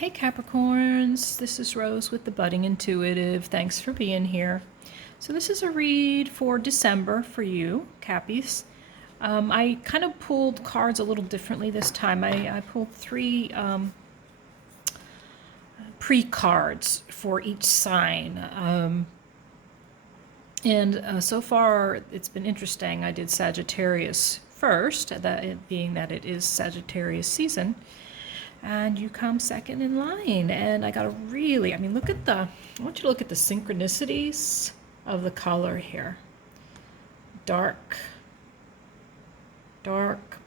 Hey Capricorns, this is Rose with the Budding Intuitive. Thanks for being here. So this is a read for December for you, Cappies. I kind of pulled cards a little differently this time. I pulled three pre-cards for each sign. So far it's been interesting. I did Sagittarius first, being that it is Sagittarius season. And you come second in line. And I got a really, I want you to look at the synchronicities of the color here. Dark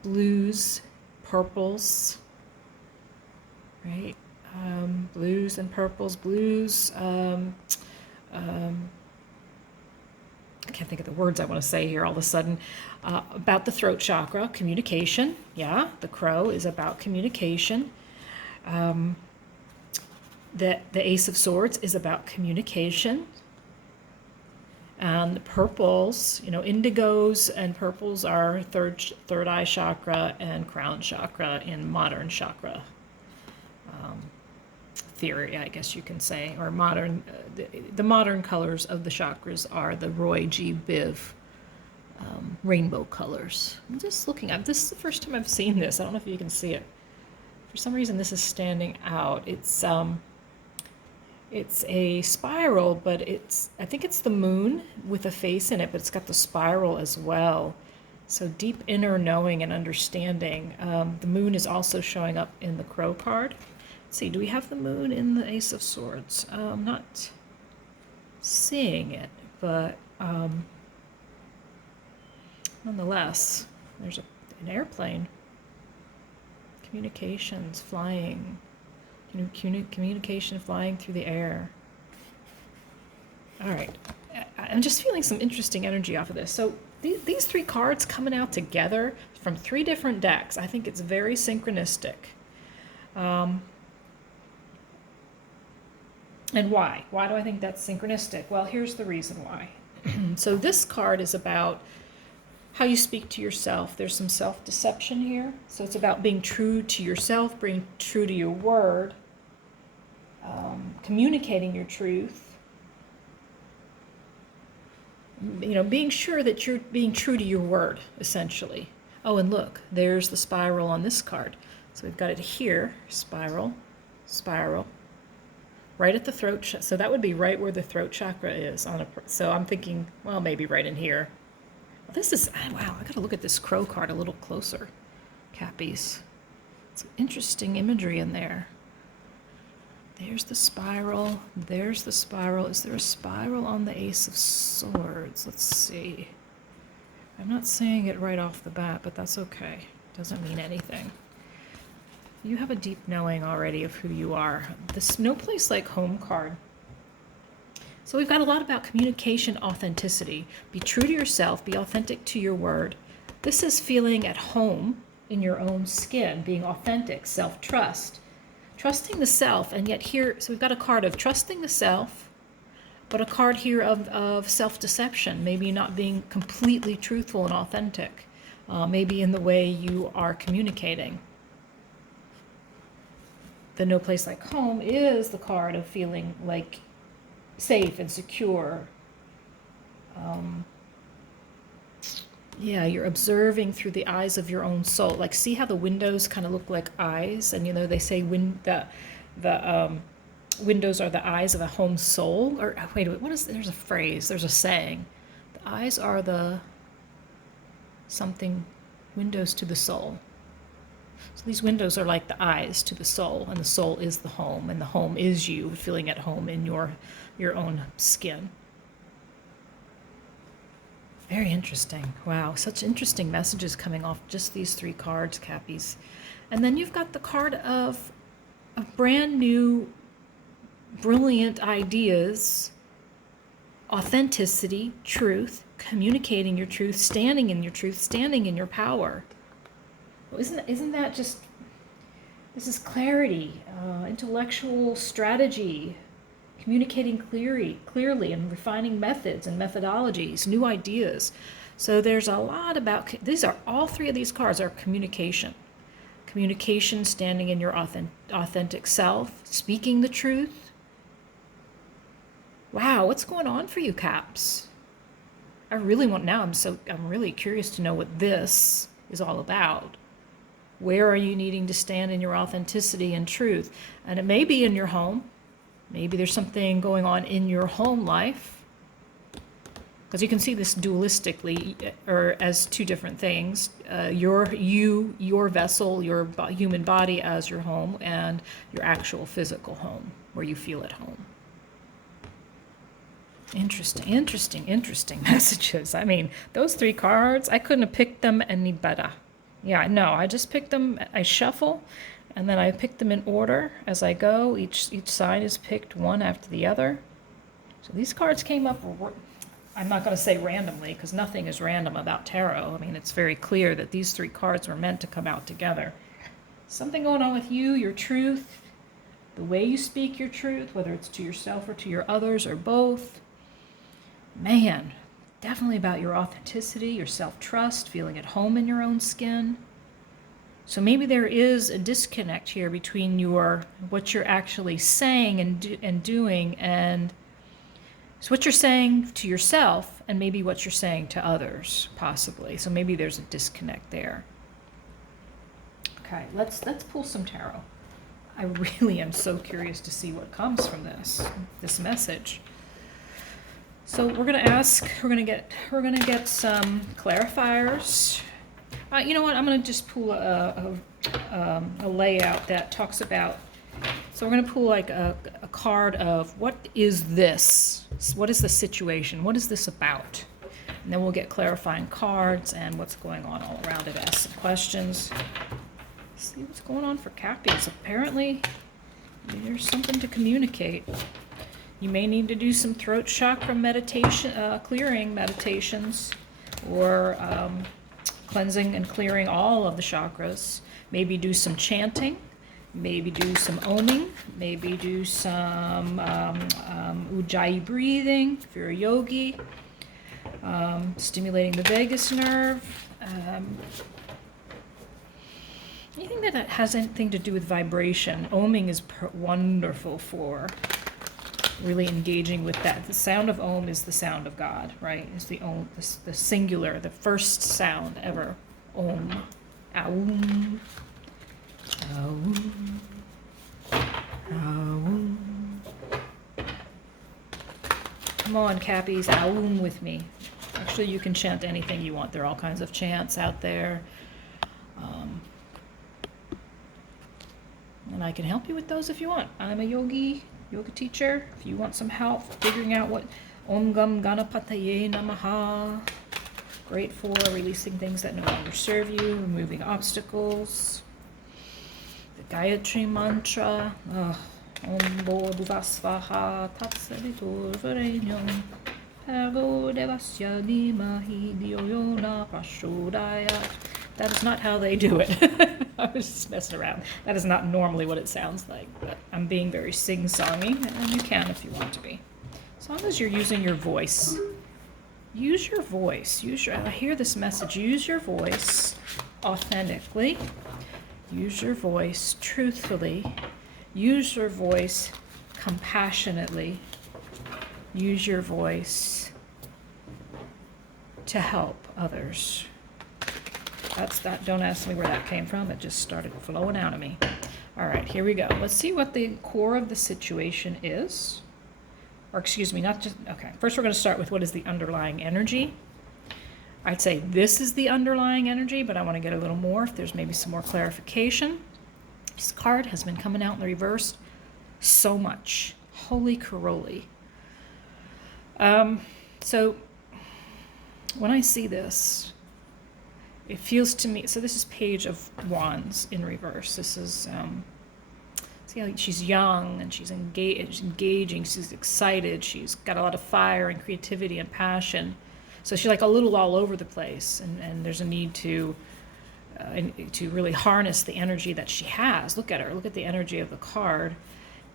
blues, purples, right? Blues and purples, blues. I can't think of the words I want to say here all of a sudden. About the throat chakra, communication. Yeah, the crow is about communication. The Ace of Swords is about communication. And purples, indigos and purples are third eye chakra and crown chakra in modern chakra theory, I guess you can say, or modern. The modern colors of the chakras are the Roy G. Biv rainbow colors. I'm just looking at this. Is the first time I've seen this. I don't know if you can see it. For some reason, this is standing out. It's a spiral, but I think it's the moon with a face in it, but it's got the spiral as well. So deep inner knowing and understanding. The moon is also showing up in the crow card. Let's see, do we have the moon in the Ace of Swords? I'm not seeing it, but nonetheless, there's an airplane. Communications, flying. Communication flying through the air. All right. I'm just feeling some interesting energy off of this. So these three cards coming out together from three different decks, I think it's very synchronistic. And why? Why do I think that's synchronistic? Well, here's the reason why. So this card is about how you speak to yourself. There's some self-deception here. So it's about being true to yourself, being true to your word, communicating your truth, being sure that you're being true to your word, essentially. Oh, and look, there's the spiral on this card. So we've got it here, spiral, right at the throat. So that would be right where the throat chakra is. So I'm thinking, well, maybe right in here. This is, wow, I got to look at this crow card a little closer, Cappies. Some interesting imagery in there. There's the spiral. There's the spiral. Is there a spiral on the Ace of Swords? Let's see. I'm not saying it right off the bat, but that's okay. Doesn't mean anything. You have a deep knowing already of who you are. This No Place Like Home card. So we've got a lot about communication, authenticity. Be true to yourself, be authentic to your word. This is feeling at home in your own skin, being authentic, self-trust. Trusting the self, and yet here, so we've got a card of trusting the self, but a card here of self-deception, maybe not being completely truthful and authentic, maybe in the way you are communicating. The No Place Like Home is the card of feeling like safe and secure. You're observing through the eyes of your own soul. Like, see how the windows kind of look like eyes, and they say the windows are the eyes of a home soul. Or wait, there's a phrase, there's a saying. The eyes are the something windows to the soul. So these windows are like the eyes to the soul, and the soul is the home, and the home is you feeling at home in your own skin. Very interesting. Wow, such interesting messages coming off just these three cards, Cappies. And then you've got the card of brand new, brilliant ideas, authenticity, truth, communicating your truth, standing in your truth, standing in your power. Well, isn't that just, this is clarity, intellectual strategy, communicating clearly and refining methods and methodologies, new ideas. So there's a lot about, all three of these cards are communication. communication, standing in your authentic self, speaking the truth. Wow, what's going on for you, Caps? I really want now. I'm really curious to know what this is all about. Where are you needing to stand in your authenticity and truth? And it may be in your home. Maybe there's something going on in your home life. Because you can see this dualistically, or as two different things. Your vessel, your human body as your home, and your actual physical home, where you feel at home. Interesting messages. I mean, those 3 cards, I couldn't have picked them any better. Yeah, no, I just picked them, I shuffle, and then I pick them in order as I go. Each sign is picked one after the other. So these cards came up, I'm not going to say randomly, because nothing is random about tarot. I mean, it's very clear that these 3 cards were meant to come out together. Something going on with you, your truth, the way you speak your truth, whether it's to yourself or to your others or both. Man, definitely about your authenticity, your self-trust, feeling at home in your own skin. So maybe there is a disconnect here between what you're actually saying and doing, and so what you're saying to yourself and maybe what you're saying to others, possibly. So maybe there's a disconnect there. Okay, let's pull some tarot. I really am so curious to see what comes from this message. So we're gonna get some clarifiers. You know what? I'm gonna just pull a layout that talks about. So we're gonna pull like a card of what is this? What is the situation? What is this about? And then we'll get clarifying cards and what's going on all around it. Ask some questions. See what's going on for Cappies. Apparently, there's something to communicate. You may need to do some throat chakra meditation, clearing meditations, or cleansing and clearing all of the chakras. Maybe do some chanting. Maybe do some oming, maybe do some ujjayi breathing if you're a yogi, stimulating the vagus nerve. Anything that has anything to do with vibration. Oming is wonderful for really engaging with that. The sound of Om is the sound of God, right? It's the singular, the first sound ever. Om. Aum. Aum. Aum. Come on, Cappies, Aum with me. Actually, you can chant anything you want. There are all kinds of chants out there. And I can help you with those if you want. I'm a yoga teacher. If you want some help figuring out what Om Gam Ganapataye Namaha. Great for releasing things that no longer serve you, removing obstacles. The Gayatri Mantra. Om Bo Bhuvasvaha Tatsaditur Varenyam Bhargo Devasya Dhimahi Dhiyo Yo Na Prachodayat. That is not how they do it. I was just messing around. That is not normally what it sounds like, but I'm being very sing-songy, and you can if you want to be. As long as you're using your voice. Use your voice. I hear this message. Use your voice authentically. Use your voice truthfully. Use your voice compassionately. Use your voice to help others. That's that. Don't ask me where that came from. It just started flowing out of me. All right, here we go. Let's see what the core of the situation is. Or excuse me, not just, okay. First we're going to start with what is the underlying energy. I'd say this is the underlying energy, but I want to get a little more if there's maybe some more clarification. This card has been coming out in the reverse so much. Holy caroli. So when I see this, it feels to me, so this is Page of Wands in reverse. This is, see how she's young and she's engaging, she's excited, she's got a lot of fire and creativity and passion. So she's like a little all over the place, and there's a need to really harness the energy that she has. Look at her, look at the energy of the card.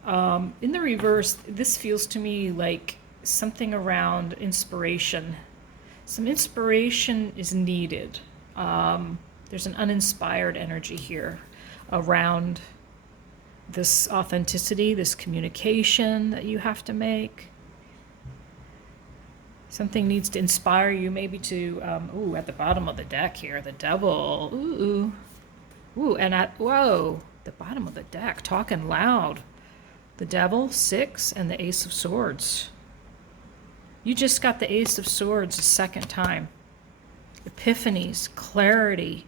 In the reverse, this feels to me like something around inspiration. Some inspiration is needed. There's an uninspired energy here. around this authenticity, this communication that you have to make. Something needs to inspire you maybe to, ooh, at the bottom of the deck here, the devil, ooh, ooh, and whoa, the bottom of the deck, talking loud. The devil, 6, and the ace of swords. You just got the ace of swords a second time. Epiphanies, clarity.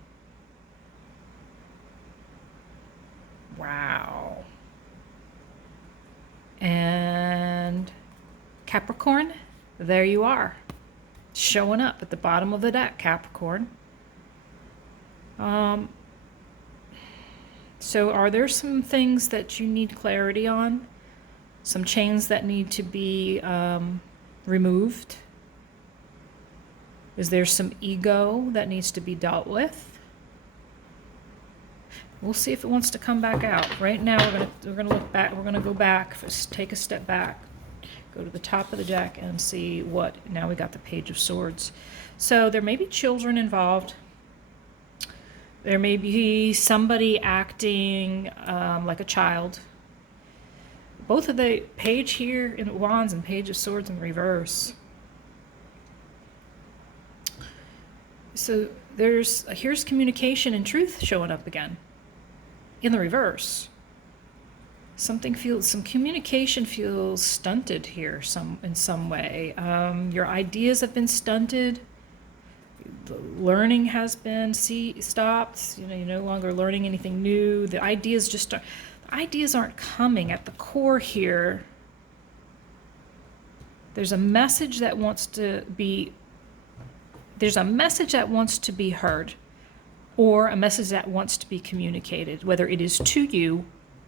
Wow. And Capricorn, there you are. Showing up at the bottom of the deck, Capricorn. So are there some things that you need clarity on? Some chains that need to be removed? Is there some ego that needs to be dealt with? We'll see if it wants to come back out. Right now we're gonna look back. We're gonna go back. Take a step back. Go to the top of the deck and see what. Now we got the Page of Swords. So there may be children involved. There may be somebody acting like a child. Both of the Page here in Wands and Page of Swords in reverse. So here's communication and truth showing up again. In the reverse. Some communication feels stunted here in some way. Your ideas have been stunted. The learning has been stopped. You're no longer learning anything new. The ideas aren't coming at the core here. There's a message that wants to be heard, or a message that wants to be communicated, whether it is to you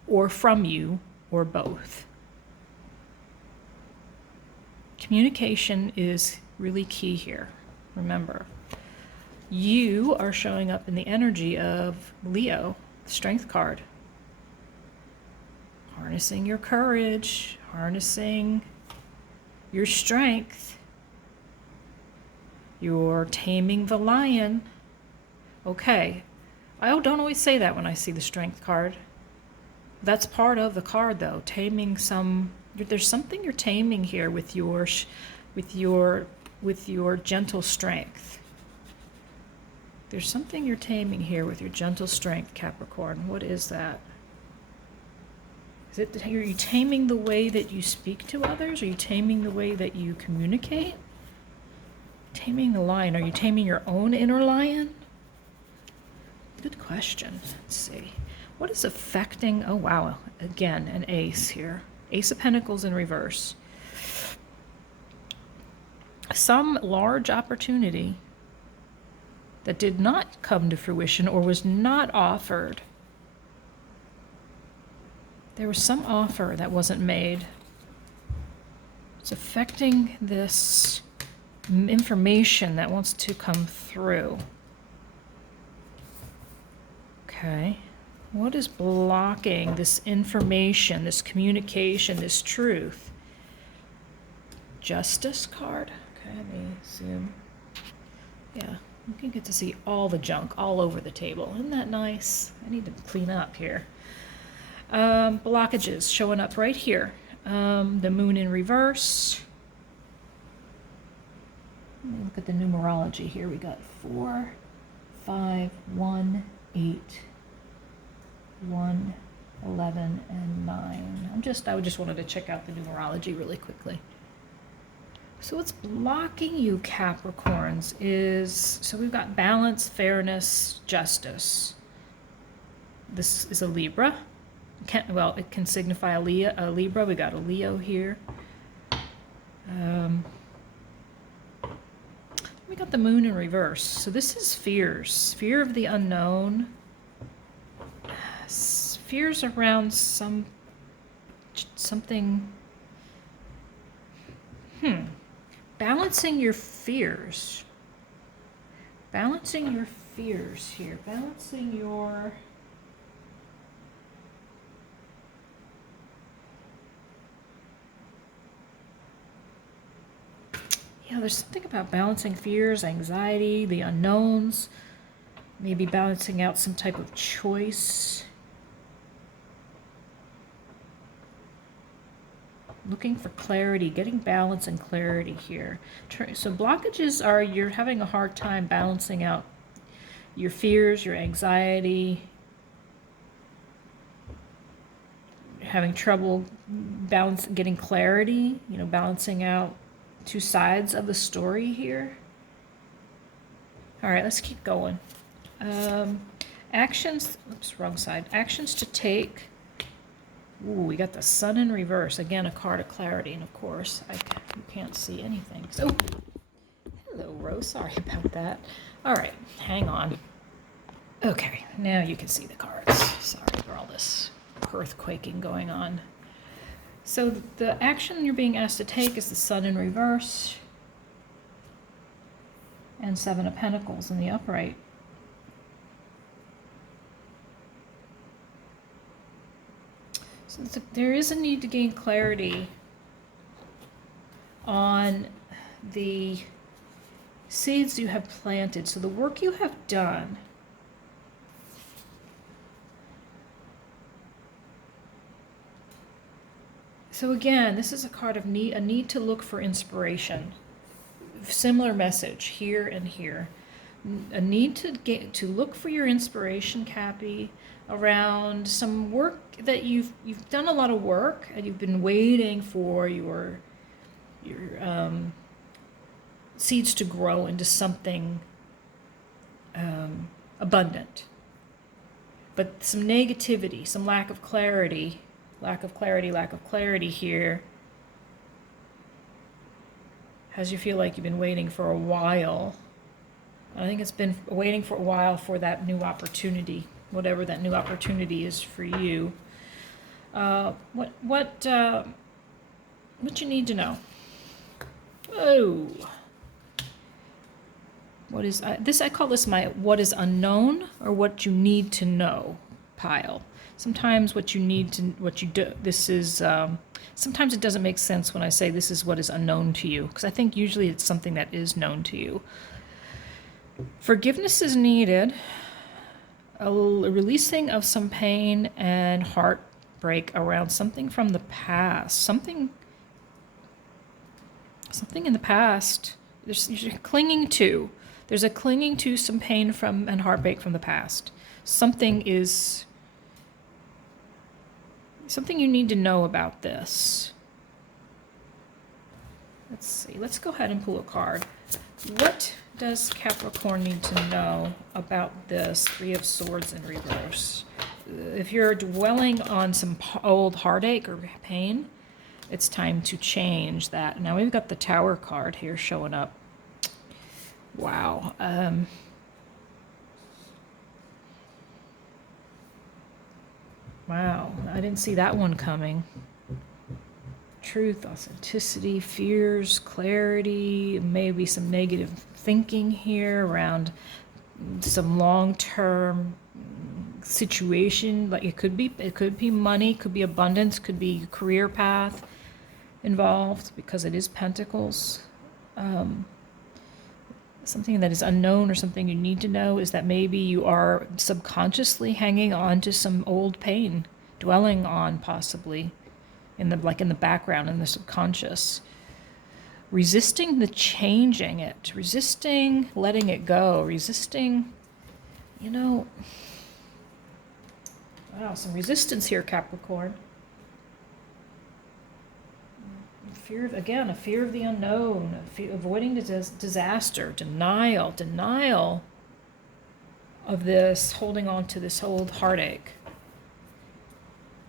or from you or both. Communication is really key here. Remember, you are showing up in the energy of Leo, the Strength card. Harnessing your courage, harnessing your strength. You're taming the lion. Okay, I don't always say that when I see the Strength card. That's part of the card, though. Taming there's something you're taming here with your gentle strength. There's something you're taming here with your gentle strength, Capricorn. What is that? Are you taming the way that you speak to others? Are you taming the way that you communicate? Taming the lion. Are you taming your own inner lion? Good question. Let's see. What is affecting... Oh, wow. Again, an ace here. Ace of Pentacles in reverse. Some large opportunity that did not come to fruition or was not offered. There was some offer that wasn't made. It's affecting this information that wants to come through. Okay. What is blocking this information, this communication, this truth? Justice card. Okay, let me zoom. Yeah, you can get to see all the junk all over the table. Isn't that nice? I need to clean up here. Blockages showing up right here. The moon in reverse. Let me look at the numerology here. We got 4, 5, 1, 8, 1, 11, and 9. I just wanted to check out the numerology really quickly. So what's blocking you, Capricorns, so we've got balance, fairness, justice. This is a Libra. It can signify a Libra. We got a Leo here. We got the moon in reverse. So this is fears. Fear of the unknown. Fears around something. Balancing your fears. Balancing your fears here. Balancing your... Yeah, there's something about balancing fears, anxiety, the unknowns. Maybe balancing out some type of choice. Looking for clarity, getting balance and clarity here. So blockages are you're having a hard time balancing out your fears, your anxiety, having trouble getting clarity, balancing out two sides of the story here. All right, let's keep going. Actions, oops, wrong side. Actions to take. Ooh, we got the Sun in reverse. Again, a card of clarity, and of course, you can't see anything. So, hello, Rose. Sorry about that. All right, hang on. Okay, now you can see the cards. Sorry for all this earthquaking going on. So the action you're being asked to take is the Sun in reverse and Seven of Pentacles in the upright. So there is a need to gain clarity on the seeds you have planted. So the work you have done. So again, this is a card of a need to look for inspiration. Similar message here and here. A need to look for your inspiration, Cappy, around some work that you've done a lot of work and you've been waiting for your seeds to grow into something abundant. But some negativity, some lack of clarity here has you feel like you've been waiting for a while. I think it's been waiting for a while for that new opportunity, whatever that new opportunity is for you. What you need to know? Oh, what is this? I call this my what is unknown or what you need to know pile. Sometimes what you do. This is. Sometimes it doesn't make sense when I say this is what is unknown to you, because I think usually it's something that is known to you. Forgiveness is needed, a releasing of some pain and heartbreak around something from the past, something in the past. You're clinging to. There's a clinging to some pain and heartbreak from the past. Something you need to know about this. Let's see. Let's go ahead and pull a card. What does Capricorn need to know about this Three of Swords in reverse? If you're dwelling on some old heartache or pain, it's time to change that. Now we've got the Tower card here showing up. Wow. Wow, I didn't see that one coming. Truth, authenticity, fears, clarity, maybe some negative thinking here around some long-term situation. Like it could be money, could be abundance, could be career path involved because it is Pentacles. Something that is unknown or something you need to know is that maybe you are subconsciously hanging on to some old pain, dwelling on possibly in the background, in the subconscious. Resisting the changing it, resisting letting it go, resisting, wow, some resistance here, Capricorn. A fear of the unknown, avoiding disaster, denial of this, holding on to this old heartache.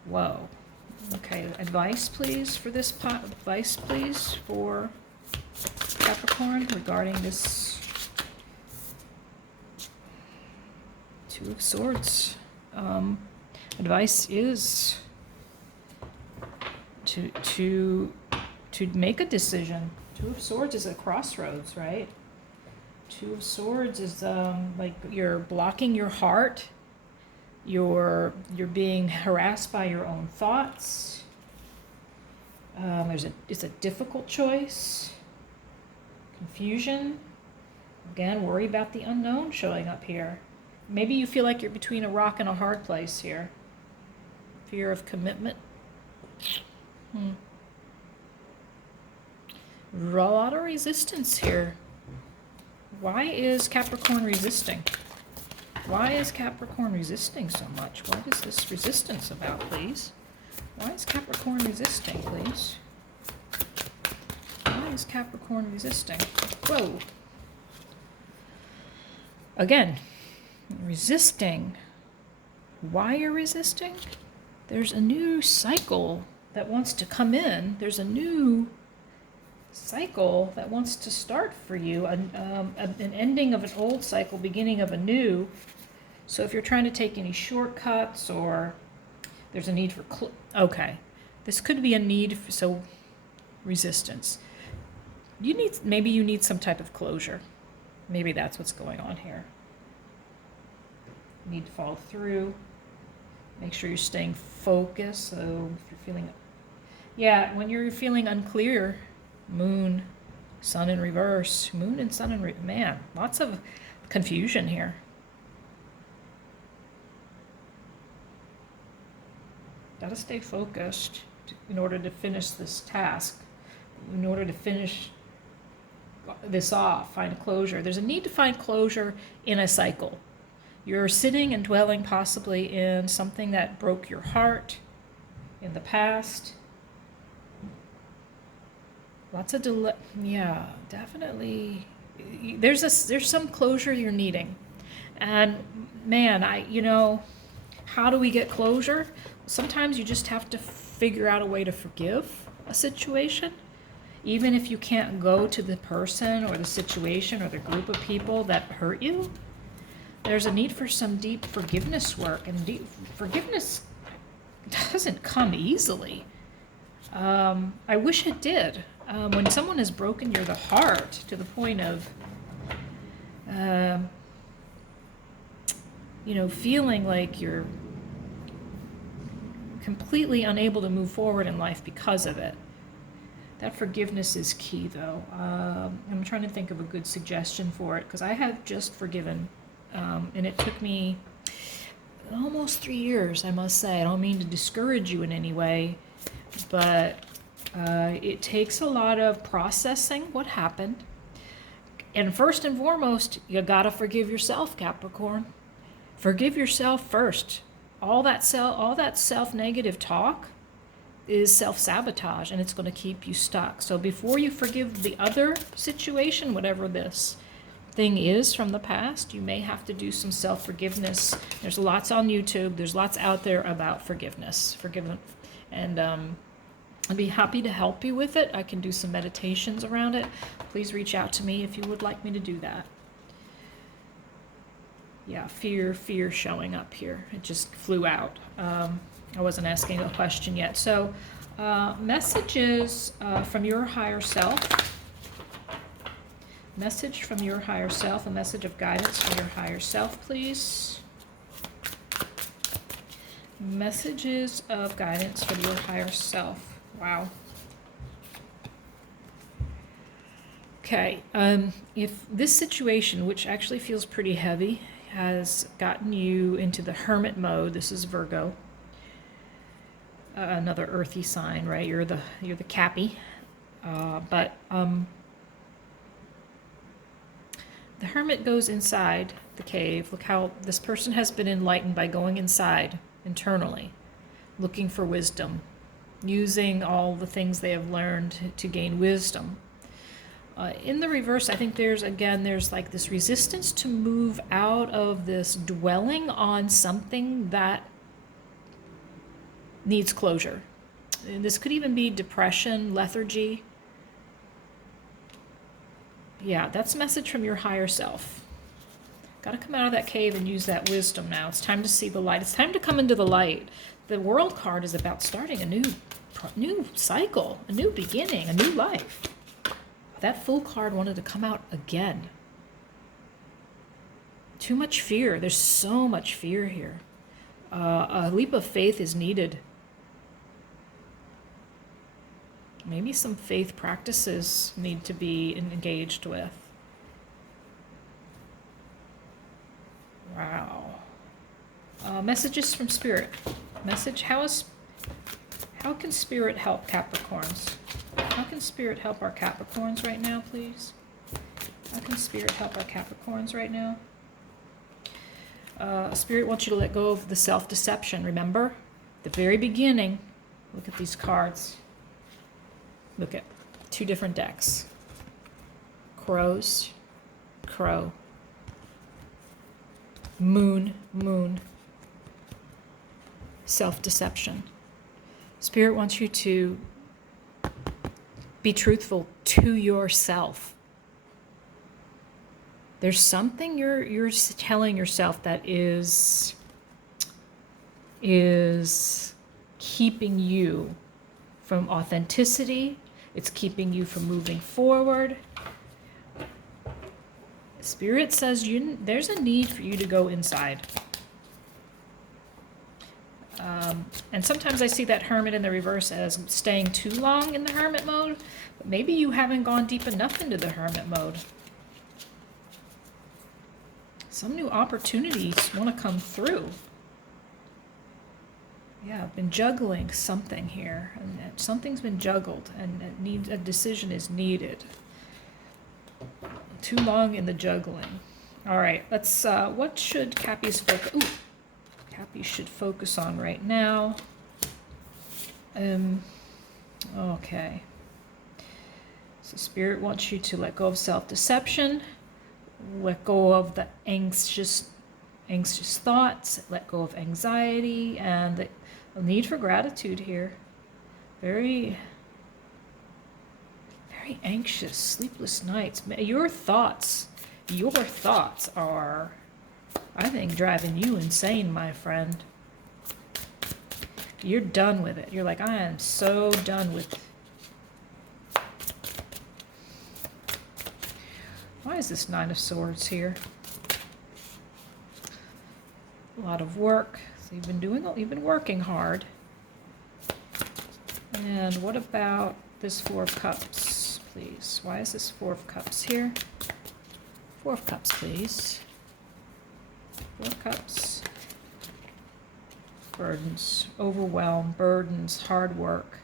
Whoa. Okay, advice please for this advice please for Capricorn regarding this Two of Swords. Advice is to make a decision. Two of Swords is a crossroads, right? Two of Swords is like you're blocking your heart. You're being harassed by your own thoughts. It's a difficult choice. Confusion. Again, worry about the unknown showing up here. Maybe you feel like you're between a rock and a hard place here. Fear of commitment. A lot of resistance here. Why is Capricorn resisting? Why is Capricorn resisting so much? What is this resistance about, please? Why is Capricorn resisting, please? Why is Capricorn resisting? Whoa. Again, resisting. Why you're resisting? There's a new cycle that wants to come in. There's a new cycle that wants to start for you. An ending of an old cycle, beginning of a new. So if you're trying to take any shortcuts, or there's a need for okay, this could be a need for, so resistance. Maybe you need some type of closure. Maybe that's what's going on here. You need to follow through. Make sure you're staying focused. So if you're feeling, yeah, when you're feeling unclear, moon, sun in reverse, moon and sun in man, lots of confusion here. Gotta stay focused in order to finish this task, in order to finish this off, find closure. There's a need to find closure in a cycle. You're sitting and dwelling possibly in something that broke your heart in the past. Lots of yeah, definitely. There's some closure you're needing. And man, how do we get closure? Sometimes you just have to figure out a way to forgive a situation. Even if you can't go to the person or the situation or the group of people that hurt you, there's a need for some deep forgiveness work. And deep forgiveness doesn't come easily. I wish it did. When someone has broken the heart to the point of, feeling like you're completely unable to move forward in life because of it. That forgiveness is key, though. I'm trying to think of a good suggestion for it, because I have just forgiven, and it took me almost 3 years, I must say. I don't mean to discourage you in any way, but it takes a lot of processing what happened. And first and foremost, you gotta forgive yourself, Capricorn. Forgive yourself first. All that self-negative talk is self-sabotage, and it's going to keep you stuck. So before you forgive the other situation, whatever this thing is from the past, you may have to do some self-forgiveness. There's lots on YouTube. There's lots out there about forgiveness. And I'd be happy to help you with it. I can do some meditations around it. Please reach out to me if you would like me to do that. Yeah, fear showing up here. It just flew out. I wasn't asking a question yet. So, messages from your higher self. Message from your higher self. A message of guidance from your higher self, please. Messages of guidance from your higher self. Wow. Okay. If this situation, which actually feels pretty heavy, has gotten you into the hermit mode. This is Virgo, another earthy sign, right? You're the Cappy, but the hermit goes inside the cave. Look how this person has been enlightened by going inside internally, looking for wisdom, using all the things they have learned to gain wisdom. In the reverse, I think there's like this resistance to move out of this dwelling on something that needs closure. And this could even be depression, lethargy. Yeah, that's a message from your higher self. Got to come out of that cave and use that wisdom now. It's time to see the light. It's time to come into the light. The World card is about starting a new cycle, a new beginning, a new life. That Fool card wanted to come out again. Too much fear. There's so much fear here. A leap of faith is needed. Maybe some faith practices need to be engaged with. Wow. Messages from Spirit. How can Spirit help Capricorns? How can Spirit help our Capricorns right now, please? How can Spirit help our Capricorns right now? Spirit wants you to let go of the self-deception. Remember? The very beginning. Look at these cards. Look at 2 different decks. Crows, crow. Moon, moon. Self-deception. Spirit wants you to be truthful to yourself. There's something you're telling yourself that is keeping you from authenticity. It's keeping you from moving forward. Spirit says there's a need for you to go inside. And sometimes I see that Hermit in the reverse as staying too long in the Hermit mode. But maybe you haven't gone deep enough into the Hermit mode. Some new opportunities want to come through. Yeah, I've been juggling something here. And something's been juggled. And a decision is needed. Too long in the juggling. All right, let's, what should Cappy's focus, Cappy should focus on right now. Okay. So Spirit wants you to let go of self-deception, let go of the anxious thoughts, let go of anxiety, and the need for gratitude here. Very anxious, sleepless nights. Your thoughts are, I think, driving you insane, my friend. You're done with it. You're like, I am so done with. Why is this 9 of Swords here? A lot of work. So you've been working hard. And what about this 4 of Cups, please? Why is this 4 of Cups here? 4 of Cups, please. 4 of Cups. Burdens, overwhelm, burdens, hard work.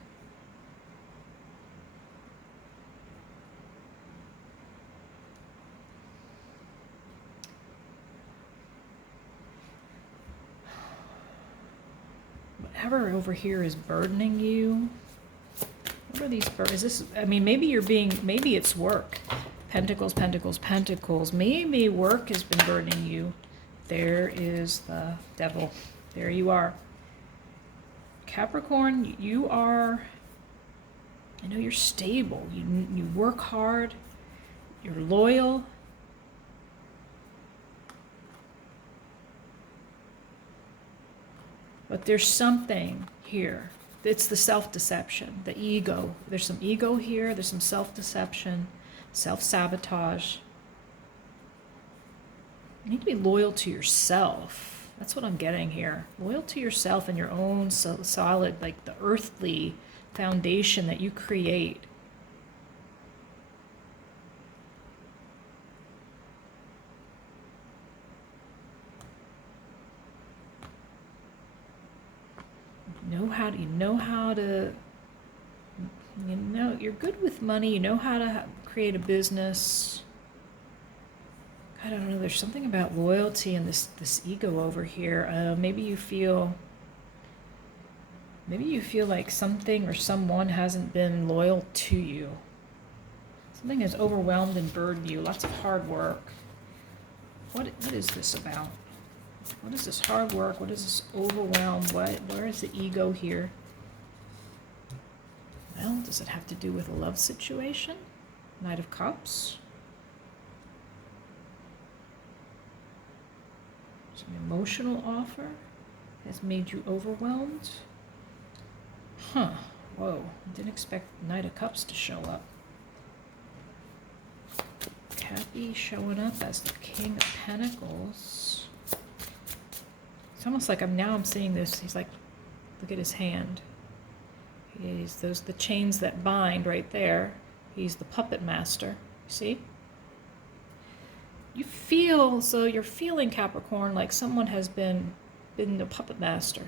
Whatever over here is burdening you. What are these burdens? Is this, I mean, maybe it's work. Pentacles, Pentacles, Pentacles. Maybe work has been burdening you. There is the Devil. There you are. Capricorn, you are, you're stable. You work hard. You're loyal. But there's something here. It's the self-deception, the ego. There's some ego here. There's some self-deception, self-sabotage. You need to be loyal to yourself. That's what I'm getting here. Loyal to yourself and your own solid, like the earthly foundation that you create. You're good with money. You know how to create a business. I don't know, there's something about loyalty and this ego over here. Maybe you feel like something or someone hasn't been loyal to you. Something has overwhelmed and burdened you. Lots of hard work. What is this about? What is this hard work? What is this overwhelm? Where is the ego here? Well, does it have to do with a love situation? Knight of Cups. Some emotional offer has made you overwhelmed. Huh. Whoa. Didn't expect Knight of Cups to show up. Cappy showing up as the King of Pentacles. It's almost like I'm seeing this. He's like, look at his hand. He's the chains that bind right there. He's the puppet master. See? You're feeling, Capricorn, like someone has been the puppet master.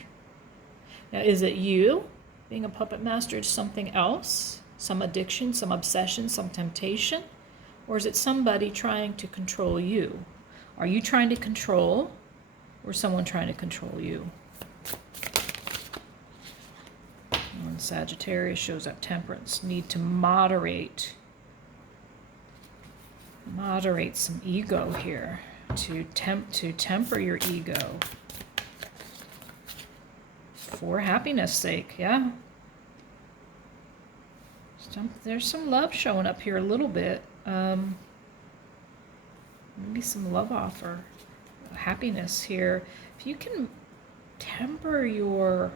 Now, is it you being a puppet master? Is something else? Some addiction, some obsession, some temptation? Or is it somebody trying to control you? Are you trying to control, or someone trying to control you? And Sagittarius shows up temperance. Need to moderate some ego here. To temper your ego. For happiness' sake, yeah. There's some love showing up here a little bit. Maybe some love offer. Happiness here. If you can temper your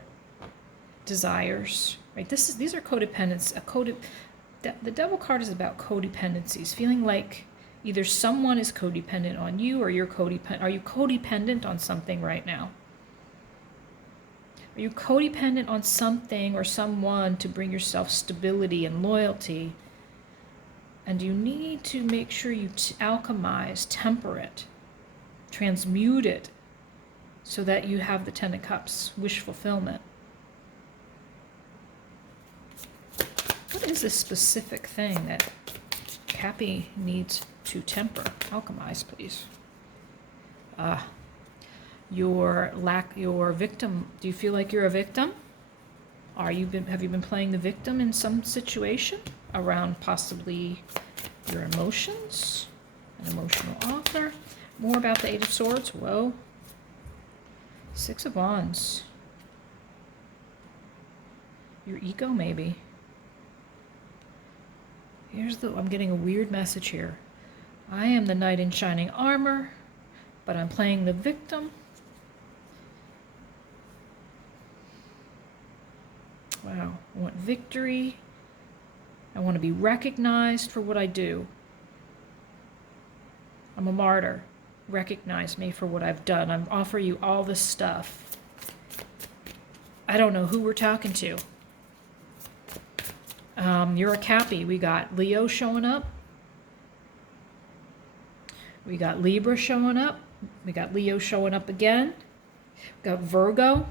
desires, right? These are codependence. The Devil card is about codependencies. Feeling like either someone is codependent on you, or you're codependent. Are you codependent on something right now? Are you codependent on something or someone to bring yourself stability and loyalty? And you need to make sure you alchemize, temper it, transmute it, so that you have the Ten of Cups, wish fulfillment. What is this specific thing that Cappy needs to temper? Alchemize, please. Your victim. Do you feel like you're a victim? Have you been playing the victim in some situation around possibly your emotions? An emotional author. More about the Eight of Swords. Whoa. Six of Wands. Your ego, maybe. I'm getting a weird message here. I am the knight in shining armor, but I'm playing the victim. Wow, I want victory. I want to be recognized for what I do. I'm a martyr. Recognize me for what I've done. I offer you all this stuff. I don't know who we're talking to. You're a Cappy. We got Leo showing up. We got Libra showing up. We got Leo showing up again. We got Virgo.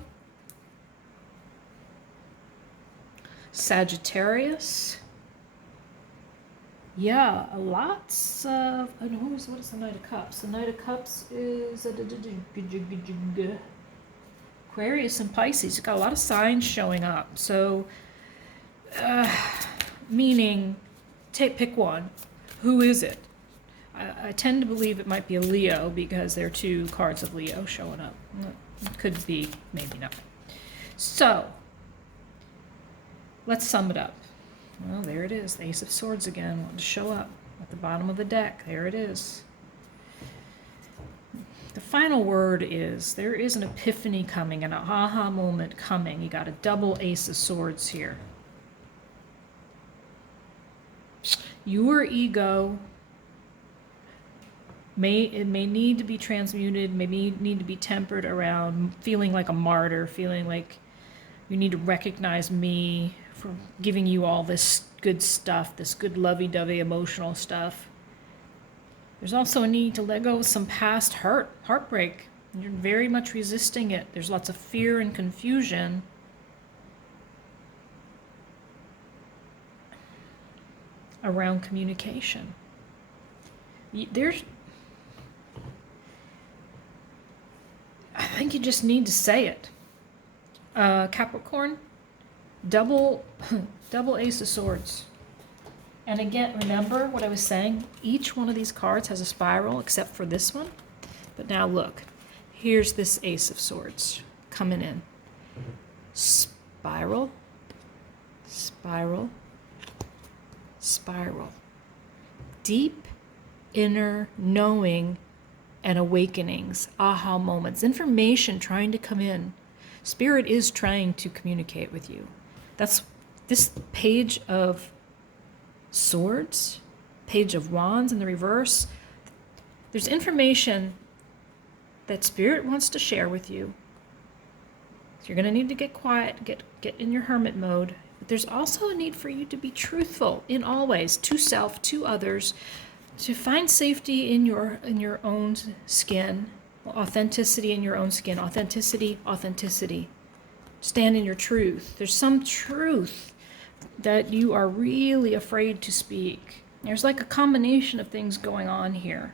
Sagittarius. Yeah, lots of... what is the Knight of Cups? The Knight of Cups is... Aquarius and Pisces. You've got a lot of signs showing up. So, meaning, pick one. Who is it? I tend to believe it might be a Leo because there are two cards of Leo showing up. It could be, maybe not. So, let's sum it up. Well, there it is. The Ace of Swords again wanting to show up at the bottom of the deck. There it is. The final word is there is an epiphany coming, an aha moment coming. You got a double Ace of Swords here. Your ego may need to be transmuted, maybe need to be tempered around feeling like a martyr, feeling like you need to recognize me for giving you all this good stuff, this good lovey-dovey emotional stuff. There's also a need to let go of some past heartbreak. You're very much resisting it. There's lots of fear and confusion. Around communication. I think you just need to say it. Capricorn, double Ace of Swords. And again, remember what I was saying? Each one of these cards has a spiral except for this one. But now look, here's this Ace of Swords coming in. Spiral, spiral, spiral. Deep inner knowing and awakenings, aha moments, information trying to come in. Spirit is trying to communicate with you. That's this Page of Swords, Page of Wands in the reverse. There's information that Spirit wants to share with you. So you're going to need to get quiet, get in your hermit mode. But there's also a need for you to be truthful in all ways, to self, to others, to find safety in your own skin, authenticity in your own skin, authenticity. Stand in your truth. There's some truth that you are really afraid to speak. There's like a combination of things going on here.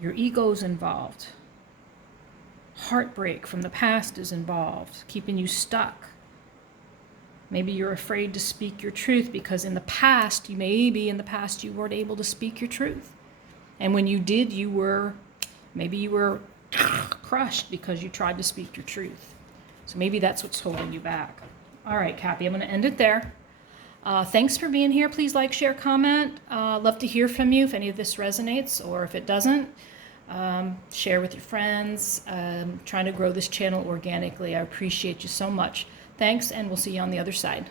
Your ego's involved. Heartbreak from the past is involved, keeping you stuck. Maybe you're afraid to speak your truth because in the past you weren't able to speak your truth. And when you did, maybe you were crushed because you tried to speak your truth. So maybe that's what's holding you back. All right, Cappy, I'm going to end it there. Thanks for being here. Please like, share, comment. Love to hear from you if any of this resonates, or if it doesn't. Share with your friends. Trying to grow this channel organically. I appreciate you so much. Thanks, and we'll see you on the other side.